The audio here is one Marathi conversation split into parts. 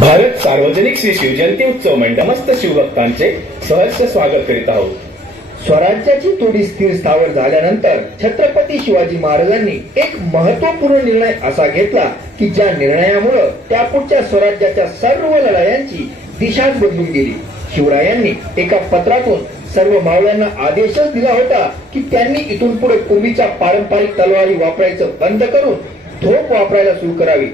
भारत सार्वजनिक श्री शिवजयंती उत्सव मंडमस्त शिवभक्तांचे सहर्ष स्वागत करीत आहोत. स्वराज्याची तोडी स्थिर स्थावर झाल्यानंतर छत्रपती शिवाजी महाराजांनी एक महत्त्वपूर्ण निर्णय असा घेतला की ज्या निर्णयामुळे त्यापुढच्या स्वराज्याच्या सर्व लढायांची दिशाच बदलून गेली. शिवरायांनी एका पत्रातून सर्व मावळ्यांना आदेशच दिला होता की त्यांनी इथून पुढे पूर्वीच्या पारंपरिक तलवारी वापरायचं बंद करून धोप वापरायला सुरू करावी.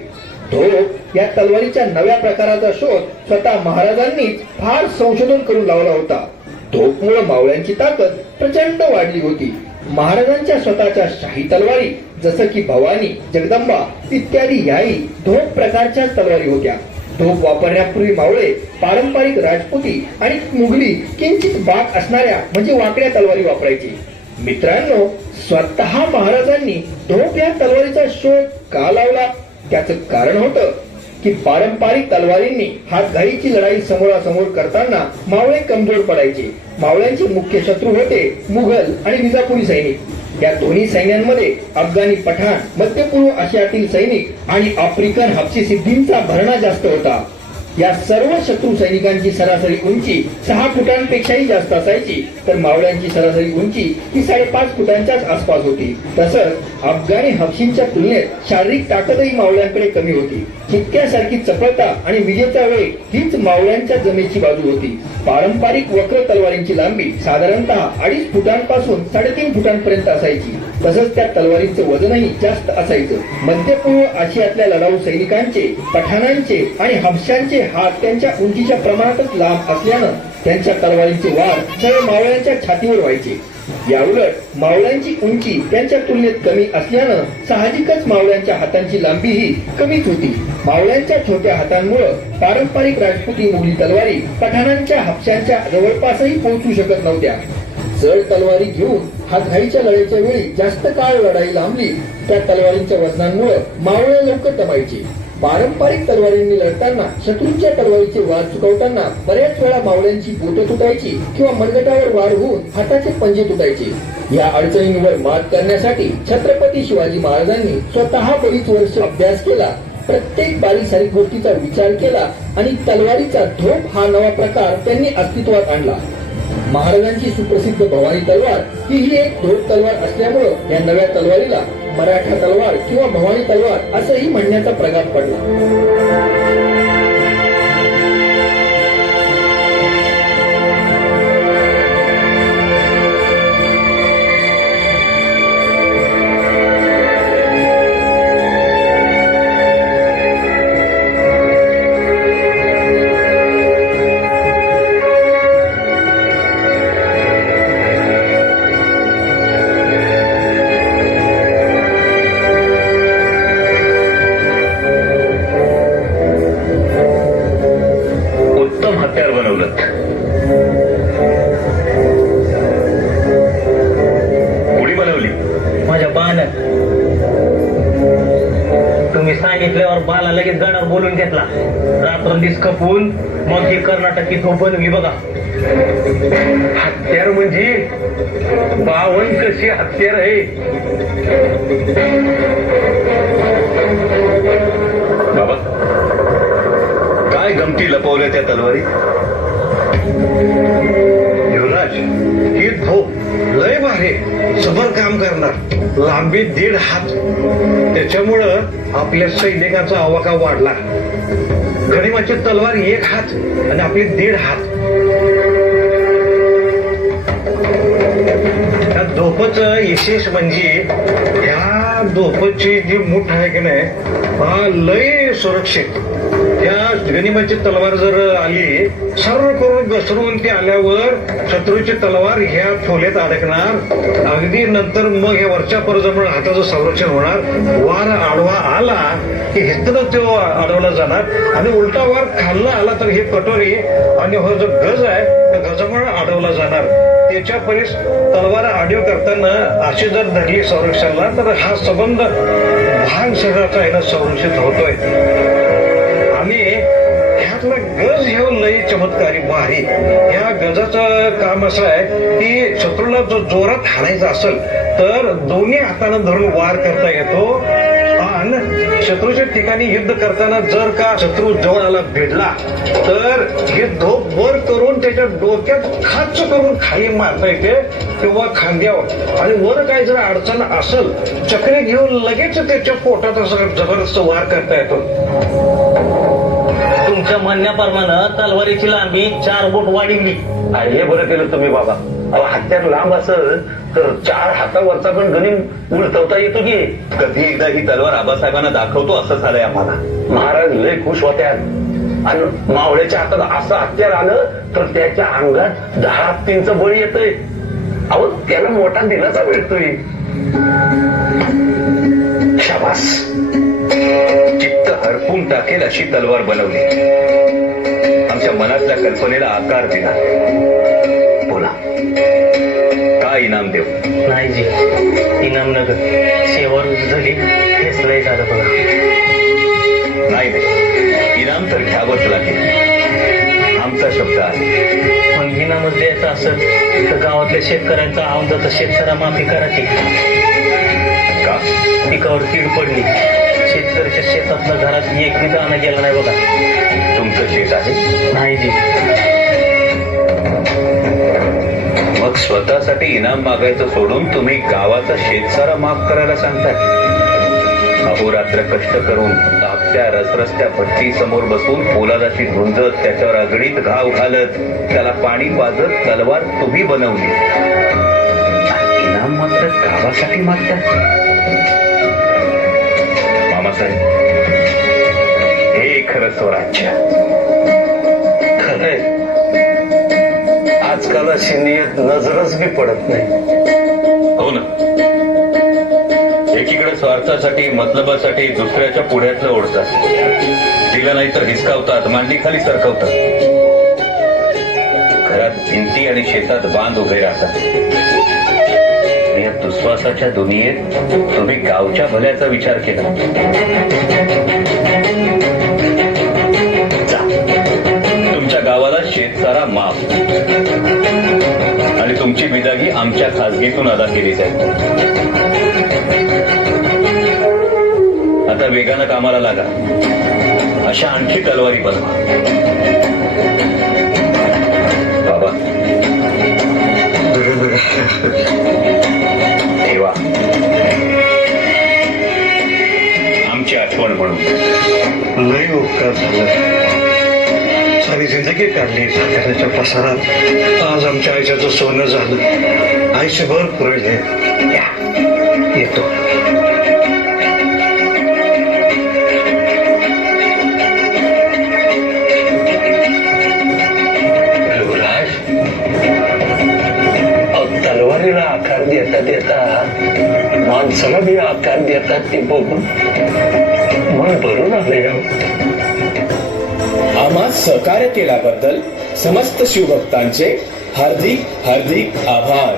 धोप या तलवारीच्या नव्या प्रकाराचा शोध स्वतः महाराजांनीच फार संशोधन करून लावला होता. धोपमुळे मावळ्यांची ताकद प्रचंड वाढली होती. महाराजांच्या स्वतःच्या शाही तलवारी जसं की भवानी जगदंबा इत्यादी याही धोप प्रकारच्या तलवारी होत्या. धोप वापरण्यापूर्वी मावळे पारंपरिक राजपुती आणि मुघली किंचित बाक असणाऱ्या म्हणजे वाकड्या तलवारी वापरायची. मित्रांनो स्वतः महाराजांनी धोप या तलवारीचा शोध का लावला? त्याचं कारण होतं की पारंपरिक तलवारींनी हातघाईची लढाई समोरासमोर करताना मावळे कमजोर पडायचे. मावळ्यांचे मुख्य शत्रू होते मुघल आणि विजापुरी सैनिक. या दोन्ही सैन्यांमध्ये अफगाणी पठाण मध्य पूर्व आशियातील सैनिक आणि आफ्रिकन हप्सी सिद्धींचा भरणा जास्त होता. या सर्व शत्रू सैनिकांची सरासरी उंची सहा फुटांपेक्षाही जास्त असायची तर मावळ्यांची सरासरी उंची ही साडेपाच फुटांच्याच आसपास होती. तसंच अफगाणी हफशींच्या तुलनेत शारीरिक ताकदही मावळ्यांकडे कमी होती. चित्त्यासारखी चपळता आणि विजेचा वेग हीच मावळ्यांच्या जमेची बाजू होती. पारंपरिक वक्र तलवारींची लांबी साधारणतः अडीच फुटांपासून साडेतीन फुटांपर्यंत असायची. तसंच त्या तलवारींचं वजनही जास्त असायचं. मध्यपूर्व आशियातल्या लढाऊ सैनिकांचे पठाणांचे आणि हंशांचे हात त्यांच्या उंचीच्या प्रमाणातच लांब असल्यानं त्यांच्या तलवारींचे वार सर्व मावळ्यांच्या छातीवर व्हायचे. याउलट मावळ्यांची उंची त्यांच्या तुलनेत कमी असल्यानं साहजिकच मावळ्यांच्या हातांची लांबी ही कमीच होती. मावळ्यांच्या छोट्या हातांमुळे पारंपरिक राजपुती मुघली तलवारी पठाणांच्या हापशांच्या जवळपासही पोहोचू शकत नव्हत्या. जड तलवारी घेऊन हातघाईच्या लढाईच्या वेळी जास्त काळ लढाई लांबली त्या तलवारींच्या वजनांमुळे मावळे लवकर दमायचे पारंपरिक तलवारींनी लढताना शत्रूंच्या तलवारीचे वार चुकवताना बऱ्याच वेळा मावळ्यांची बोटं तुटायची किंवा मनगटावर वार होऊन हाताचे पंजे तुटायचे. या अडचणींवर मात करण्यासाठी छत्रपती शिवाजी महाराजांनी स्वतः बरीच वर्ष अभ्यास केला प्रत्येक बारीक सारीक गोष्टीचा विचार केला आणि तलवारीचा धोप हा नवा प्रकार त्यांनी अस्तित्वात आणला. महाराजांची सुप्रसिद्ध भवानी तलवार ही ही एक धोप तलवार असल्यामुळं या नव्या तलवारीला मराठा तलवार किंवा भवानी तलवार असंही म्हणण्याचा प्रघात पडला. सांगितल्यावर बाला लगेच गणार बोलून घेतला. रात्र खपून मग ही कर्नाटकी तो बनवी बघा. हत्यार म्हणजे बावन कशी हत्यार आहे? बाबा काय गमती लपवल्या त्या तलवारी युवराज ही धोप मध्ये भारी काम करणार. लांबी दीड हात. त्याच्यामुळं आपल्या सैनिकाचा आवाका वाढला. गणिमाची तलवार एक हात आणि आपली दीड हात. त्या धोपच विशेष म्हणजे ह्या दोपची जी मूठ आहे की नाही हा लय सुरक्षित. या गनिमाची तलवार जर आली सर्व करून घसरून ती आल्यावर शत्रूची तलवार ह्या खोल्यात अडकणार. अगदी नंतर मग या वरच्या परजमुळे हाताचं संरक्षण होणार. वार आडवा आला की हिथनं तो अडवला जाणार. आणि उलटा वार खाल्ला आला तर हे कटोरी आणि हो जो गज आहे त्या गजामुळे अडवला जाणार. त्याच्या परीस तलवार आडीव करताना अशी जर धरली संरक्षणला तर हा संबंध भाग शरीराचा आहे ना संरक्षित होतोय. ह्यातला गज घेऊन लई चमत्कारी भारी या गजाचं काम असं आहे की शत्रूला जो जोरात हाणायचा असेल तर दोन्ही हातानं धरून वार करता येतो. आणि शत्रूच्या ठिकाणी युद्ध करताना जर का शत्रू जवळाला भिडला तर हे धोप वर करून त्याच्या डोक्यात खाच करून खाली मारता येते किंवा खांद्यावर. आणि वर काय जर अडचण असेल चक्री घेऊन लगेच त्याच्या पोटात असं जबरदस्त वार करता येतो. तुमच्या म्हणण्याप्रमाणे तलवारीची लांबी चार बोट वाढिंगली हे बरं केलं तुम्ही बाबा. अहो हत्यार लांब असेल तर चार हातावरचा पण गणिम उलटवता येतो की? कधी एकदा ही तलवार आबासाहेबांना दाखवतो असं झालंय आम्हाला. महाराज लय खुश होत्या. आणि मावळ्याच्या हातात असं हत्यार आलं तर त्याच्या अंगात दहा हत्तींच बळी येतंय. अहो त्याला मोठा दिलासा भेटतोय शाबास. हरपून टाकेल अशी तलवार बनवली. आमच्या मनातल्या कल्पनेला आकार दिला. बोला. काय इनाम देऊ? नाही जी. इनाम नगर शेवर झाली. हेच लय झालं बघा. नाही नाही इनाम तर घ्यावंच लागेल. आमचा शब्द आहे. पण इनामच द्यायचं असेल तर गावातल्या शेतकऱ्यांचा आमदार शेतकऱ्या माफी करा की का? पिकावर कीड पडली. शेतकऱ्याच्या शेतातलं घरात एक बी दाणा गेला नाही बघा. तुमचं शेत आहे? नाही जी मग स्वतःसाठी इनाम मागायचं सोडून तुम्ही गावाचा शेतसारा माफ करायला सांगताय. अहोरात्र कष्ट करून तापत्या रसरस्त्या भट्टी समोर बसून पोलादाची झुंजत त्याच्यावर अगणित घाव घालत त्याला पाणी पाजत तलवार तुम्ही बनवली. इनाम मात्र गावासाठी मागतात मामासाहेब हे खरं स्वराज्य. खरंय. आजकाल अशी नियत नजरच बी पडत नाही. हो ना. एकीकडे स्वार्थासाठी मतलबासाठी दुसऱ्याच्या पुढ्यातलं ओढतात. तिला नाही तर हिसकावतात मांडी खाली सरकवतात. घरात भिंती आणि शेतात बांध उभे राहतात. दुस्वासाच्या दुनियेत तुम्ही गावच्या भल्याचा विचार केला. तुमच्या गावाला शेतसारा माफ. आणि तुमची बिदागी आमच्या खासगीतून अदा केली जाईल. आता वेगानं कामाला लागा. अशा आणखी तलवारी बनवा. म्हणून. लय उपकार झालं. सारी जिंदगी काढली साखरेच्या पसारात. आज आमच्या आयुष्याचं सोनं झालं. आयुष्यभर पुरले येतो. तलवारीला आकार देता देता माणसाला बी आकार देतात ते बघून आम्हा सहकार्य केल्याबद्दल समस्त शिवभक्तांचे हार्दिक हार्दिक आभार.